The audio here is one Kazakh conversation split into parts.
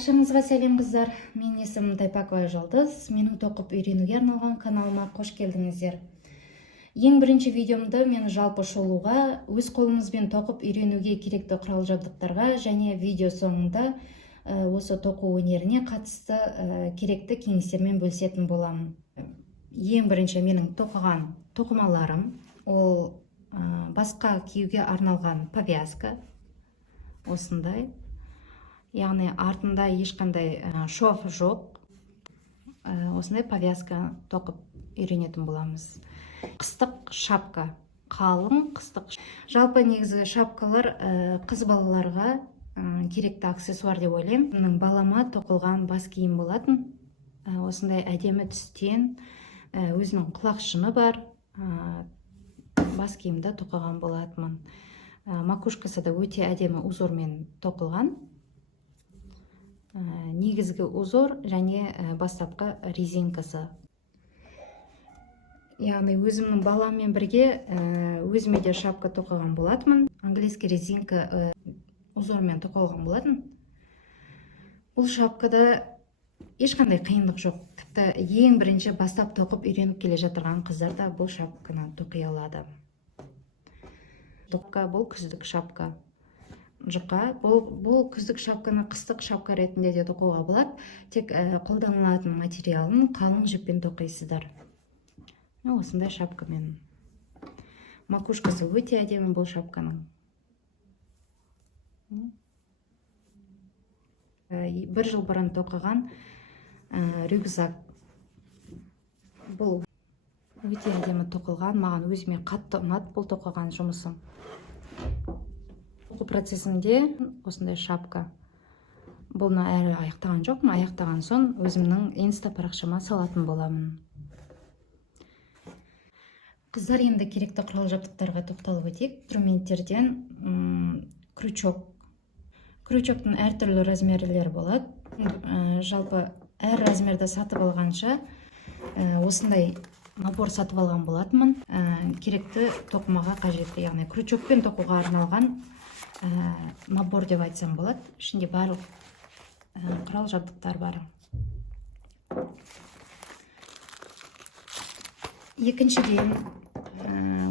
Баршаңызға сәлем қыздар. Мен есімім Тайпакова Жалдыз. Менің тоқып үйренуге арналған каналыма қош келдіңіздер. Ең бірінші видеомды мен жалпы шолуға, өз қолымызбен тоқып үйренуге керекті құрал-жабдықтарға және видео соңында осы тоқу өнеріне қатысты керекті кеңестермен бөлісетін боламын. Ең бірінші менің тоқыған тоқымаларым, ол басқа киюге арналған повязка, осындай. Яғни артында ешқандай шов жоқ. Осындай повязка тоқып үйренетін боламыз. Қыстық шапка, қалың қыстық. Жалпы негізгі шапкалар қыз балаларға керекті аксессуар деп ойлаймын. Менің балама тоқылған бас киім болатын. Осындай әдемі түстен өзінің құлақшыны бар бас киімді тоқыған болатынмын. Макушкасы да өте әдемі узормен тоқылған. Негізгі узор және бастапқы резинкасы. Яғни өзімнің баламмен бірге өзіме де шапка тоқыған болатынмын. Английский резинка узормен тоқылған болатын. Бұл шапкада ешқандай қиындық жоқ. Тіпті ең бірінші бастап тоқып үйреніп келе жатырған қыздар да бұл шапканы тоқи алады. Бұл күздік шапка. Жұқа. Бұл күздік шапканы қыстық шапка ретінде де тоқуға болады. Тек қолданылатын материалын қалың жіппен тоқисыздар. Осындай шапкамен. Макушкасы өте әдемі бұл шапканың. Бір жыл бұрын тоқыған рюкзак. Бұл өте әдемі тоқылған. Маған өзіме қатты ұнады бұл тоқыған жұмысым. Оқу процесімде осындай шапка. Бұны әлі аяқтаған жоқпын. Аяқтаған соң өзімнің инста парақшама салатын боламын. Қыздар, енді керекті құрал-жабдықтарға тоқталып өтейік. Инструменттерден крючок. Крючоктың әртүрлі размерлері болады. Жалпы әр размерді сатып алғанша осындай набор сатып алған болатынмын. Керекті тоқымаға қажетті, яғни крючокпен тоқуға арналған набор деп айтсам болады. Ішінде барлық құрал-жабдықтар бар. Екіншіден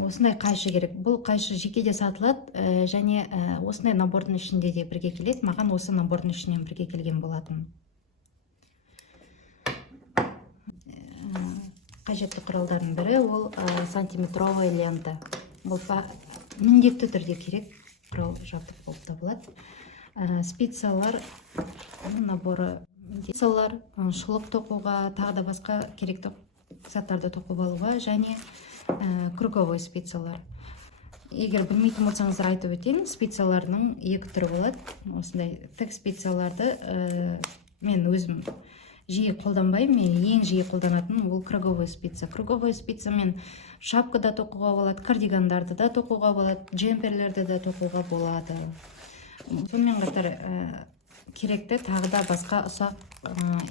осындай қайшы керек. Бұл қайшы жекеде сатылады және осындай набордың ішінде де бірге келеді. Маған осы набордың ішінен бірге келген болатын. Қажетті құралдардың бірі ол сантиметровая лента. Бұл міндетті түрде керек құрал жабдық болып табылады. Спицалар наборы, спицалар шұлық тоқуға, тағы да басқа керекті заттарды тоқып алуға және круговой спицалар. Егер білмейтін болсаңыздар айтып өтейін, спицаларының екі түрі болады. Осындай тік спицаларды мен өзім жиі қолданбаймын. Мен ең жиі қолданатын ол круговой спица. Круговой спицамен шапкада тоқуға болады, кардигандарды да тоқуға болады, джемперлерді де тоқуға болады. Сонымен қатар керекті тағы да басқа ұсақ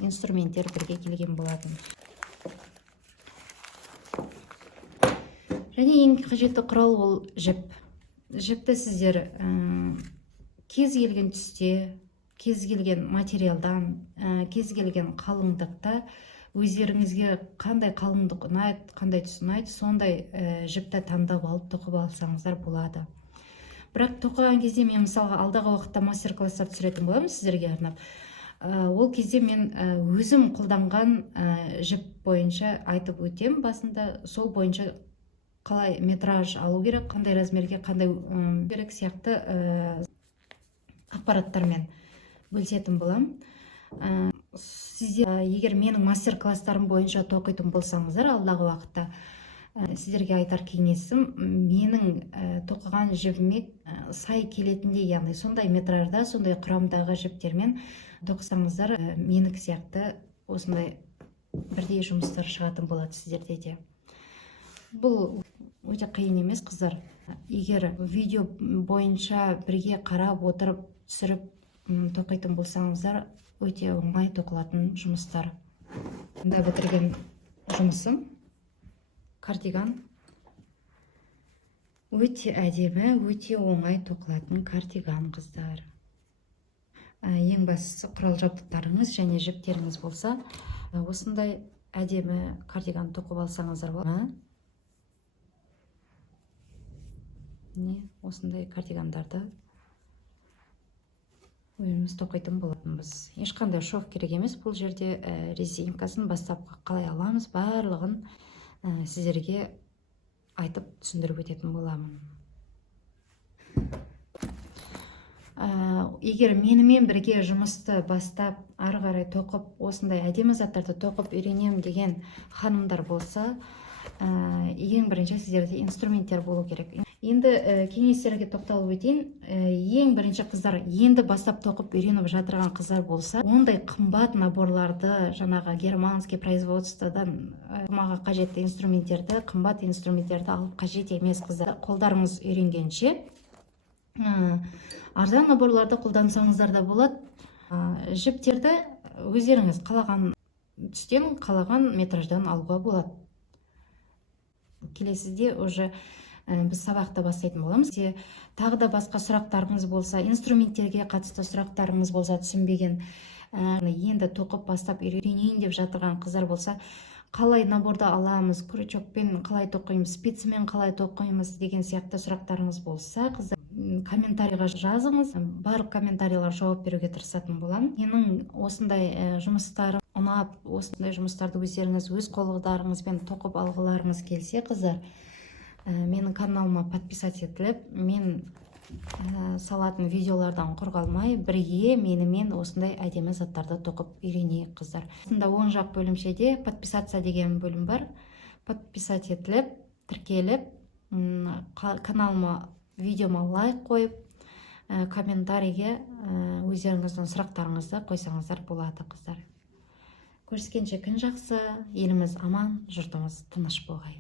инструменттер бірге келген болатын. Және ең қажетті құрал ол жіп. Жіпті сіздер кез келген түсте, кез келген материалдан, кез келген қалыңдықта өздеріңізге қандай қалыңдық ұнайды, қандай түс ұнайды, сондай жіпті таңдап алып тоқып алсаңыздар болады. Бірақ тоқыған кезде мен мысалға алдағы уақытта мастер-класстар түсіретін боламын сіздерге арнап. Ол кезде мен өзім қолданған жіп бойынша айтып өтем. Басында сол бойынша қалай метраж алу керек, қандай размерге, қандай керек сияқты ақпараттармен бөлісетін болам. Сіздер егер менің мастер-класстарым бойынша тоқитын болсаңыздар, алдағы уақытта сіздерге айтар кеңесім, менің тоқыған жібіме сай келетіндей, яғни сондай метражда, сондай құрамдағы жіптермен тоқысаңыздар, менікі сияқты осындай бірдей жұмыстар шығатын болады сіздерде де. Бұл өте қиын емес, қыздар. Егер видео бойынша бірге қарап отырып түсіріп тоқитын болсаңыздар, өте оңай тоқылатын жұмыстар. Мұнда бітірген жұмысым кардиган. Өте әдемі, өте оңай тоқылатын кардиган, қыздар. ең бастысы құрал жабдықтарыңыз және жіптеріңіз болса, осындай әдемі кардиган тоқып алсаңыздар болады. Міне осындай кардигандарды өзіміз тоқитын болатынбыз. Ешқандай шов керек емес, бұл жерде резинкасын бастапқы қалай аламыз барлығын сіздерге айтып түсіндіріп өтетін боламын. Егер менімен бірге жұмысты бастап ары қарай тоқып, осындай әдемі заттарды тоқып үйренем деген ханымдар болса, ең бірінші сіздерде инструменттер болу керек. Енді кеңестерге тоқталып өтейін. Ең бірінші қыздар, енді бастап тоқып үйреніп жатырған қыздар болса, ондай қымбат наборларды, жаңағы германский производстводан маға қажетті инструменттерді, қымбат инструменттерді алып қажет емес қыздар. Қолдарыңыз үйренгенше арзан наборларды қолдансаңыздар да болады. Жіптерді өздеріңіз қалаған түстен, қалаған метраждан алуға болады. Келесіде уже біз сабақты бастайтын боламыз. Тағы да басқа сұрақтарыңыз болса, инструменттерге қатысты сұрақтарыңыз болса, түсінбеген, енді тоқып бастап үйренейін деп жатырған қыздар болса, қалай наборды аламыз, крючокпен қалай тоқимыз, спицымен қалай тоқимыз деген сияқты сұрақтарыңыз болса, қыздар комментарийға жазыңыз. Барлық комментарийларға жауап беруге тырысатын боламын. Менің осындай жұмыстарым ұнап, осындай жұмыстарды өздеріңіз өз қолдарыңызбен тоқып алғыларыңыз келсе, қыздар, менің каналыма подписать етіліп, мен салатын видеолардан құр қалмай, бірге менімен осындай әдемі заттарды тоқып үйренейік, қыздар. Осында оң жақ бөлімшеде подписаться деген бөлім бар. Подписать етіліп, тіркеліп, каналыма, видеома лайк қойып, комментарийге өздеріңіздің сұрақтарыңызды қойсаңыздар болады, қыздар. Көріскенше күн жақсы, еліміз аман, жұртымыз тыныш болғай.